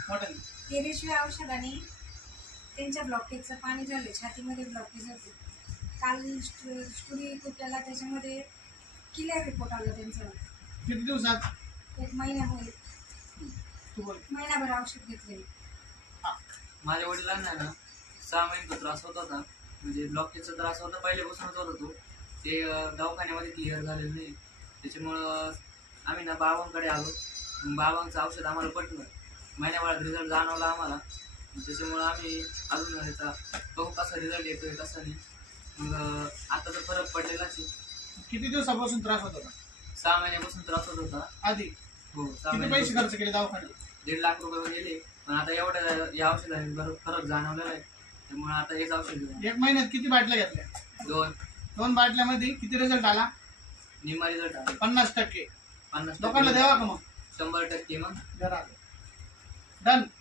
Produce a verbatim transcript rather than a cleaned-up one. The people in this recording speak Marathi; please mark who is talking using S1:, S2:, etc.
S1: मोठं
S2: तेरेशिवाय औषधाने त्यांच्या ब्लॉकेजचं पाणी झालं, छातीमध्ये ब्लॉकेज होते. काल स्टुडी कुठल्याला त्याच्यामध्ये क्लिअर रिपोर्ट आला त्यांचा.
S1: किती दिवसात?
S2: एक महिन्यामध्ये.
S1: तू बोल.
S2: महिनाभर औषध घेतले.
S3: माझ्या वडिलांना ना सहा महिन्याचा त्रास होत होता, म्हणजे ब्लॉकेजचा त्रास होता पहिल्यापासूनच होत होतो. ते दवाखान्यामध्ये क्लिअर झालेलं नाही, त्याच्यामुळं आम्ही ना बाबांकडे आलो. बाबांचं औषध आम्हाला पटलं, महिन्याभरात रिझल्ट जाणवला आम्हाला. त्याच्यामुळं आम्ही अजून ह्याचा बघू कसा रिझल्ट येतोय कसा नाही. मग आता तर फरक पडलेलाच आहे.
S1: किती दिवसापासून त्रास होत होता?
S3: सहा महिन्यापासून त्रास होत होता
S1: आधी.
S3: हो, सहा
S1: किती पैसे खर्च केले दवाखान्यात?
S3: दीड लाख रुपये गेले, पण आता एवढ्या या औषधाने बरं फरक जाणवलेला आहे. त्यामुळे आता हेच औषध घेऊ.
S1: एक महिन्यात किती बाटल्या घेतल्या?
S3: दोन
S1: दोन बाटल्यामध्ये किती रिझल्ट आला?
S3: निम्मा रिझल्ट आला.
S1: पन्नास टक्के.
S3: पन्नास
S1: लोकांना द्यावा का मग?
S3: शंभर टक्के मग
S1: जरा डन.